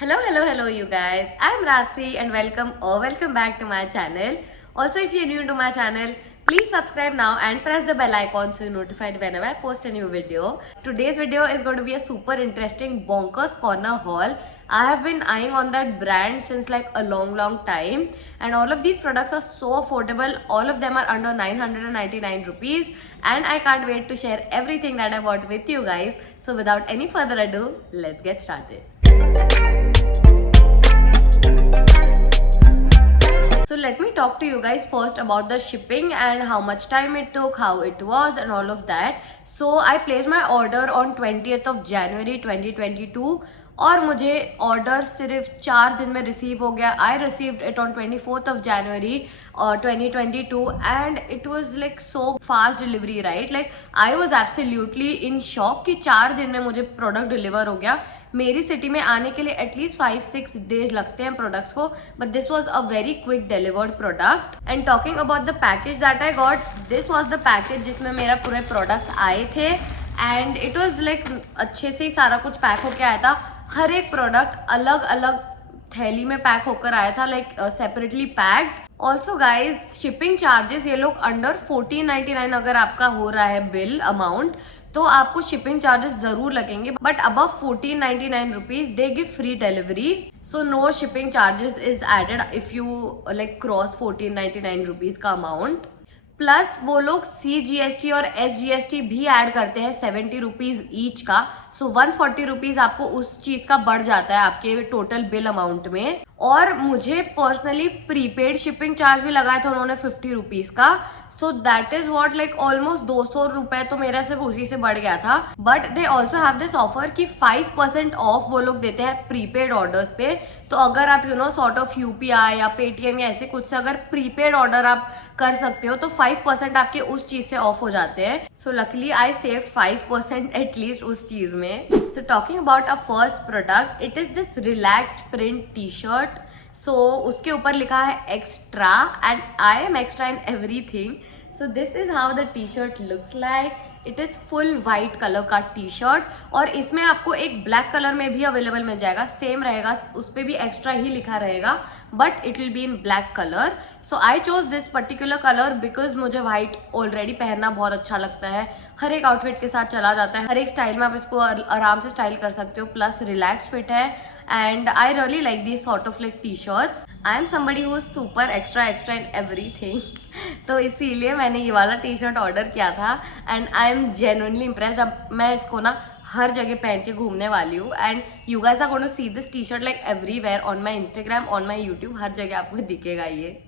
Hello, you guys. I'm Ratsi and welcome back to my channel. Also, if you're new to my channel, please subscribe now and press the bell icon so you're notified whenever I post a new video. Today's video is going to be a super interesting Bonkers Corner haul. I have been eyeing on that brand since like a long time, and all of these products are so affordable. All of them are under 999 rupees, and I can't wait to share everything that I bought with you guys. So without any further ado, let's get started. So let me talk to you guys first about the shipping and how much time it took, how it was and all of that. So I placed my order on 20th of January 2022 और मुझे order सिर्फ 4 दिन में receive हो गया. I received it on 24th of January 2022 and it was like so fast delivery, right? Like I was absolutely in shock कि 4 दिन में मुझे प्रोडक्ट डिलीवर हो गया. मेरी सिटी में आने के लिए एटलीस्ट 5-6 डेज लगते हैं प्रोडक्ट्स को, but this was a very quick delivered product. And talking about the package that I got, this was the package जिसमें मेरा पूरे प्रोडक्ट्स आए थे एंड इट वॉज लाइक अच्छे से ही सारा कुछ पैक होके आया था. हर एक प्रोडक्ट अलग अलग थैली में पैक होकर आया था, like separately packed. Also guys, shipping charges ये लोग अंडर 1499 अगर आपका हो रहा है बिल अमाउंट तो आपको शिपिंग चार्जेस जरूर लगेंगे, but above 1499 rupees they give free delivery. So no shipping charges is added if you like cross 1499 rupees का अमाउंट. प्लस वो लोग CGST और SGST भी ऐड करते हैं 70 रुपीज ईच का. सो 140 रुपीज आपको उस चीज का बढ़ जाता है आपके टोटल बिल अमाउंट में. और मुझे पर्सनली प्रीपेड शिपिंग चार्ज भी लगाया था उन्होंने 50 रुपीज का. So that is what like almost 200 रुपए तो मेरा सिर्फ उसी से बढ़ गया था. But they also have this offer कि 5% ऑफ वो लोग देते हैं प्रीपेड ऑर्डर्स पे. तो अगर आप सॉर्ट ऑफ UPI या Paytm या ऐसे कुछ से अगर प्रीपेड ऑर्डर आप कर सकते हो तो 5% आपके उस चीज से ऑफ हो जाते हैं. So luckily I save 5% at least उस चीज में. So talking about a first product, it is this relaxed print T shirt. So उसके ऊपर लिखा है extra and I am extra in everything. So this is how the T shirt looks like. It is full white colour का T shirt और इसमें आपको एक black colour में भी अवेलेबल मिल जाएगा. सेम रहेगा, उस पर भी एक्स्ट्रा ही लिखा रहेगा, but it will be in black colour. So I chose this particular colour because मुझे व्हाइट ऑलरेडी पहनना बहुत अच्छा लगता है. हर एक आउटफिट के साथ चला जाता है, हर एक स्टाइल में आप इसको आराम से स्टाइल कर सकते हो. प्लस रिलैक्स फिट है and I really like this sort of like T shirts. I am somebody who is super extra in everything. तो इसीलिए मैंने ये वाला टी शर्ट ऑर्डर किया था and I am genuinely impressed. अब मैं इसको ना हर जगह पहन के घूमने वाली हूँ and you guys are going to see this T shirt like everywhere on my Instagram, on my YouTube, हर जगह आपको दिखेगा ये.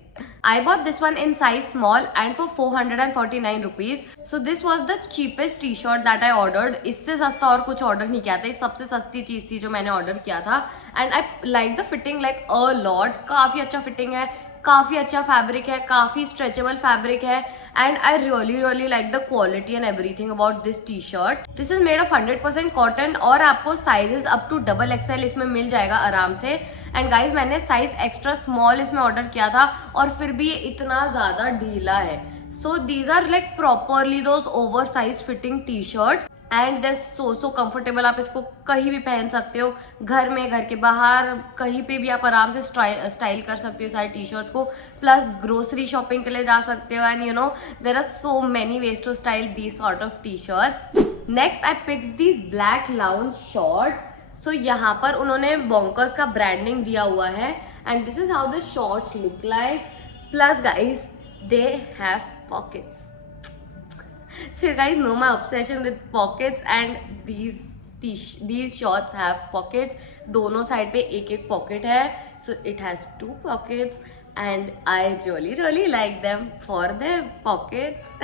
I bought this one in size small and for 449 rupees. So this was the cheapest t-shirt that I ordered. इससे सस्ता और कुछ order नहीं किया था, ये सबसे सस्ती चीज थी जो मैंने ऑर्डर किया था. And I like the fitting like a lot. काफी अच्छा फिटिंग है, काफी अच्छा फैब्रिक है, काफी स्ट्रेचेबल फैब्रिक है and I really like the quality and everything about this T shirt. This is made of 100% cotton और आपको साइजेस अप टू XXL इसमें मिल जाएगा आराम से. एंड गाइज, मैंने साइज एक्स्ट्रा स्मॉल इसमें ऑर्डर किया था और फिर भी ये इतना ज्यादा ढीला है. So these are like properly those over size fitting T shirts and they so comfortable. आप इसको कहीं भी पहन सकते हो, घर में, घर के बाहर, कहीं पे भी आप आराम से स्टाइल कर सकते हो सारे टी शर्ट्स को. प्लस ग्रोसरी शॉपिंग के लिए जा सकते हो and there are so many ways to style these sort of T shirts. Next I pick these black lounge shorts. So यहाँ पर उन्होंने बॉन्कर्स का ब्रांडिंग दिया हुआ है and this is how the shorts look like. Plus guys, they have pockets. So you guys know my obsession with pockets and these shorts have pockets. दोनों side पे एक एक पॉकेट है. So it has 2 pockets and I really like them for their pockets.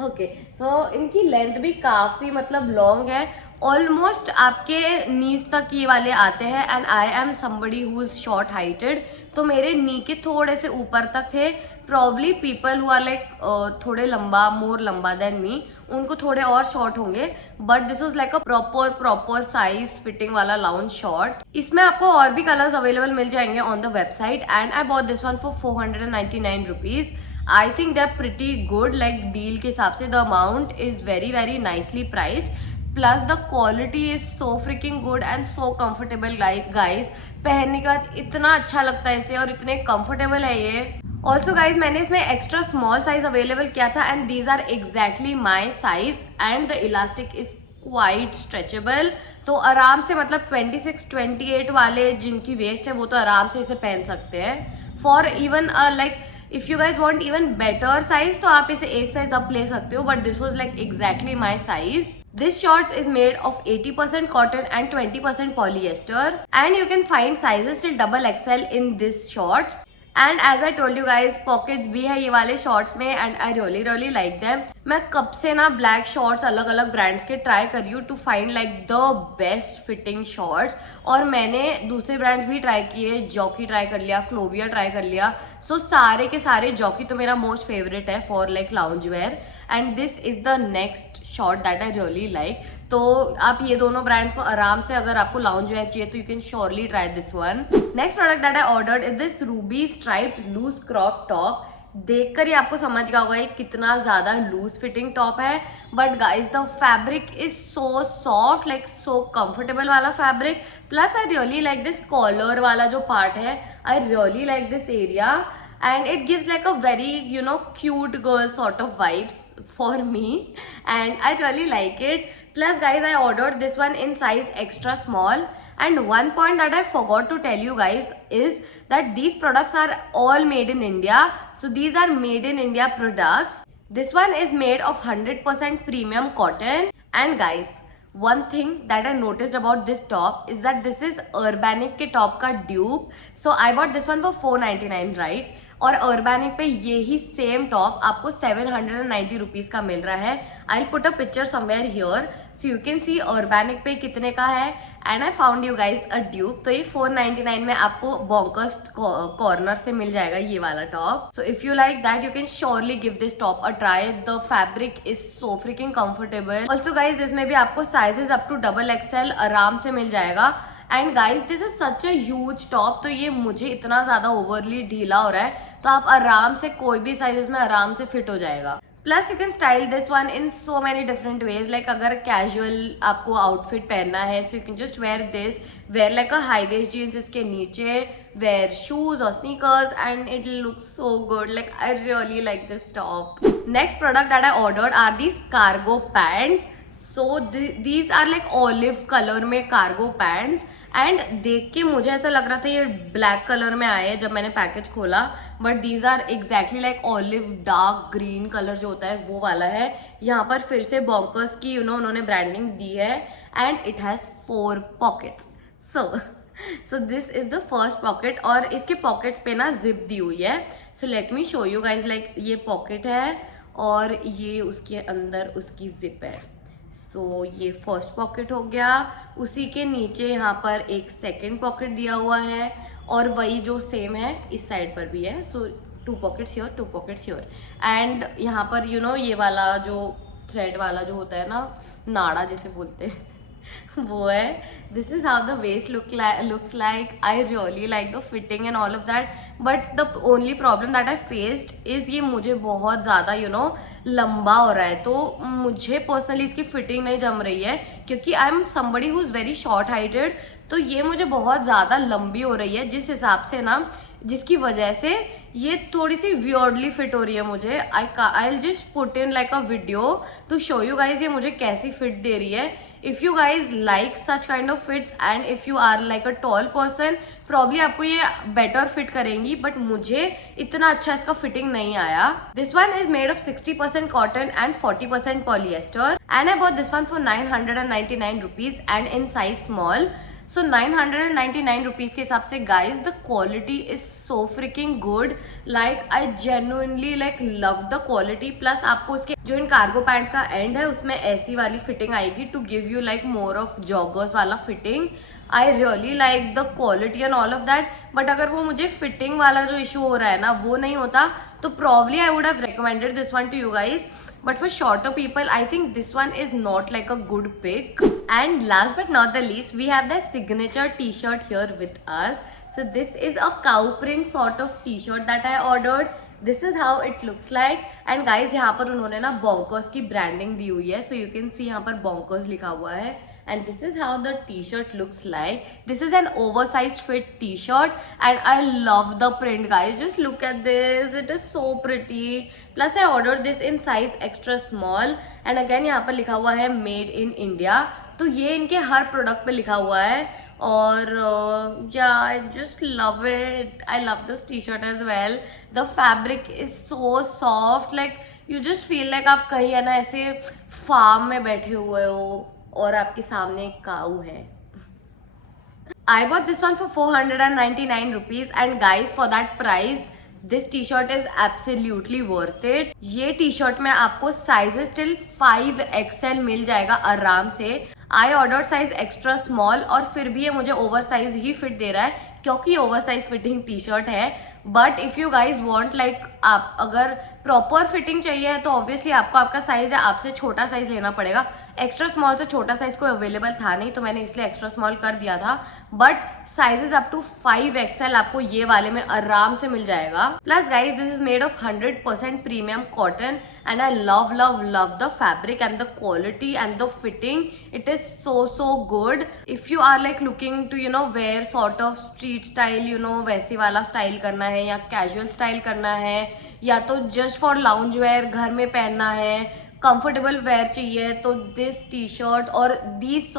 Okay, so इनकी length भी काफी मतलब long है, ऑलमोस्ट आपके नीज तक ये वाले आते हैं and I am somebody who is short heighted. तो मेरे नी के थोड़े से ऊपर तक थे. Probably people who are like थोड़े लंबा, मोर लंबा देन मी, उनको थोड़े और शॉर्ट होंगे. But this was like a proper size fitting वाला लाउंज शॉर्ट. इसमें आपको और भी कलर्स अवेलेबल मिल जाएंगे on the website and I bought this one for 499 rupees. I think they're pretty good, like deal के हिसाब से the amount is very nicely priced. Plus the quality is so freaking good and so comfortable guys. पहनने के बाद इतना अच्छा लगता है इसे और इतने कंफर्टेबल है ये। ऑल्सो गाइज मैंने इसमें एक्स्ट्रा स्मॉल साइज अवेलेबल किया था and these are exactly my size and the elastic is quite stretchable. तो आराम से मतलब 26-28 वाले जिनकी वेस्ट है वो तो आराम से इसे पहन सकते हैं। For even like if you guys want even better size तो आप इसे एक साइज अप ले सकते हो, but this was like exactly my size. This shorts is made of 80% cotton and 20% polyester, and you can find sizes till XXL in this shorts. And as I told you guys pockets भी है ये वाले shorts में and I really like them. मैं कब से ना black shorts अलग अलग ब्रांड्स के ट्राई कर रही हूँ to find like the best fitting shorts, और मैंने दूसरे ब्रांड्स भी ट्राई किए, जॉकी ट्राई कर लिया, क्लोविया ट्राई कर लिया। सो सारे के सारे, जॉकी तो मेरा मोस्ट फेवरेट है for like lounge where, and this is the next short that I really like. तो आप ये दोनों ब्रांड्स को आराम से, अगर आपको लाउंज वेयर चाहिए तो you can surely try this one. Next product that I ordered is this Ruby striped loose crop top. देखकर ही आपको समझ गया होगा ये कितना ज्यादा लूज फिटिंग टॉप है, but guys the fabric is so soft, like so comfortable वाला fabric. Plus I really like this collar वाला जो पार्ट है, I really like this area and it gives like a very, you know, cute girl sort of vibes for me and I really like it. Plus guys, I ordered this one in size extra small, and one point that I forgot to tell you guys is that these products are all made in India. So these are made in India products. This one is made of 100% premium cotton, and guys one thing that I noticed about this top is that this is Urbanic के top का dupe. So I bought this one for 499 right? और Urbanic पे यही same top आपको 790 rupees का मिल रहा है। I put a picture somewhere here so you can see Urbanic पे कितने का है, and I found you guys a dupe. तो ये 499 में आपको बॉन्कर्स कॉर्नर से मिल जाएगा ये वाला top. So if you like that you can surely give this top a try. The fabric is so fricking comfortable. Also guys इसमें भी आपको साइजेस अप टू XXL आराम से मिल जाएगा। And guys this is such a huge top, तो ये मुझे इतना ज्यादा ओवरली ढीला हो रहा है, तो आप आराम से कोई भी साइजेस में आराम से फिट हो जाएगा। Plus you can style this one in so many different ways, like अगर कैजुअल आपको आउटफिट पहनना है so you can just wear this, wear like a high waist jeans इसके नीचे, वेयर शूज और sneakers and it looks so good. Like I really like this top. Next product that I ordered are these cargo pants. So these are like olive colour में cargo pants, and देख के मुझे ऐसा लग रहा था ये ब्लैक कलर में आए जब मैंने पैकेज खोला, but these are exactly like olive dark green colour जो होता है वो वाला है। यहाँ पर फिर से बॉन्कर्स की उन्होंने ब्रांडिंग दी है, and it has 4 pockets. So this is the first pocket, और इसके पॉकेट्स पे ना जिप दी हुई है। So let me show you guys, like ये पॉकेट है और ये उसके अंदर उसकी जिप है। सो ये फर्स्ट पॉकेट हो गया, उसी के नीचे यहाँ पर एक सेकंड पॉकेट दिया हुआ है, और वही जो सेम है इस साइड पर भी है। सो 2 pockets here, 2 pockets here, and यहाँ पर ये वाला जो थ्रेड वाला जो होता है ना, नाड़ा जिसे बोलते हैं वो है। This is how the waist looks like. I really like the fitting and all of that, but the only problem that I faced is ये मुझे बहुत ज़्यादा लंबा हो रहा है, तो मुझे पर्सनली इसकी फिटिंग नहीं जम रही है, क्योंकि आई am somebody who is very short heighted. तो ये मुझे बहुत ज़्यादा लंबी हो रही है, जिस हिसाब से ना, जिसकी वजह से ये थोड़ी सी वियर्डली फिट हो रही है मुझे। I just put in like a video to show you guys ये मुझे कैसी फिट दे रही है। If you guys like such kind of fits and if you are like a tall person, probably आपको ये बेटर फिट करेंगी, but मुझे इतना अच्छा इसका फिटिंग नहीं आया। This one is made of 60% cotton and 40% polyester, and I bought this one for 999 rupees and in size small. So 999 rupees के हिसाब से guys the quality is so freaking good. Like I genuinely like love the quality. Plus आपको उसके जो इन cargo pants का end है उसमें ऐसी वाली फिटिंग आएगी to give you like more of joggers वाला fitting. I really like the quality and all of that, but अगर वो मुझे फिटिंग वाला जो इशू हो रहा है ना वो नहीं होता तो probably I would have recommended this one two you guys, but for shorter people I think this one is not like a good pick. And last but not the least, we have the signature t-shirt here with us. So this is a cow print sort of t-shirt that I ordered, this is how it looks like. And guys यहाँ पर उन्होंने ना बोंकर्स की branding दी हुई है, so you can see यहाँ पर बोंकर्स लिखा हुआ है. And this is how the t-shirt looks like. This is an oversized fit t-shirt and I love the print, guys. Just look at this, it is so pretty. Plus I ordered this in size extra small and again यहाँ पर लिखा हुआ है made in India. तो ये इनके हर product पे लिखा हुआ है. और yeah, I just love it. I love this t-shirt as well. The fabric is so soft, like you just feel like आप कहीं है ना ऐसे फार्म में बैठे हुए हो और आपके सामने एक काऊ है. I bought this one for 499 rupees and guys for that price this t-shirt is absolutely worth it. ये t-shirt में आपको sizes till 5XL मिल जाएगा आराम से. I ordered size extra small और फिर भी ये मुझे ओवर साइज ही फिट दे रहा है क्योंकि over size fitting T shirt है. But if you guys want like आप अगर प्रॉपर फिटिंग चाहिए तो ऑब्वियसली आपको आपका साइज है आपसे छोटा साइज लेना पड़ेगा. एक्स्ट्रा स्मॉल से छोटा साइज कोई अवेलेबल था नहीं तो मैंने इसलिए एक्स्ट्रा स्मॉल कर दिया था. But sizes up to 5XL आपको ये वाले में आराम से मिल जाएगा. Plus guys this is made of 100% premium cotton and I love love love the fabric and the quality and the fitting. It is so good. If you are like looking to you know wear sort of street style, you know वैसी वाला style करना है या casual style करना है या तो just for lounge where घर में पहनना है, कंफर्टेबल वेयर चाहिए तो दिस टी शर्ट और दीज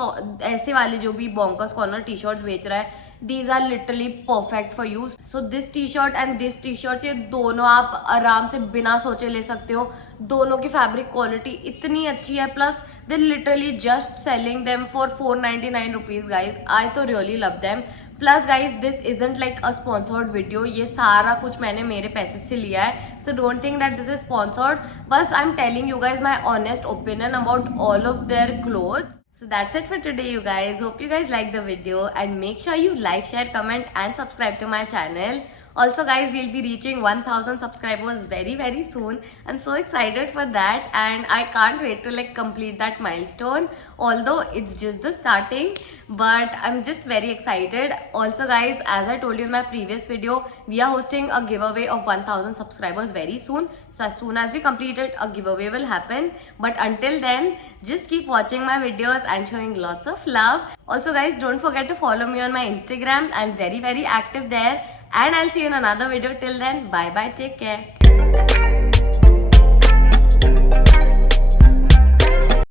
ऐसे वाले जो भी बोंकर्स कॉर्नर टी शर्ट्स बेच रहा है these are literally perfect for you. So this t-shirt and this t-shirt ये दोनों आप आराम से बिना सोचे ले सकते हो. दोनों की फैब्रिक क्वालिटी इतनी अच्छी है. Plus they literally just selling them for 499 rupees guys. I तो really love them. Plus guys this isn't like a sponsored video. ये सारा कुछ मैंने मेरे पैसे से लिया है. So don't think that this is sponsored. बस I am telling you guys my honest opinion about all of their clothes. So that's it for today you guys. Hope you guys like the video and make sure you like, share, comment and subscribe to my channel. Also guys, we'll be reaching 1000 subscribers very soon. I'm so excited for that and I can't wait to like complete that milestone. Although it's just the starting, but I'm just very excited. Also guys, as I told you in my previous video, we are hosting a giveaway of 1000 subscribers very soon. So as soon as we complete it, a giveaway will happen. But until then, just keep watching my videos and showing lots of love. Also guys, don't forget to follow me on my Instagram. I'm very active there. And I'll see you in another video. Till then, bye bye, take care.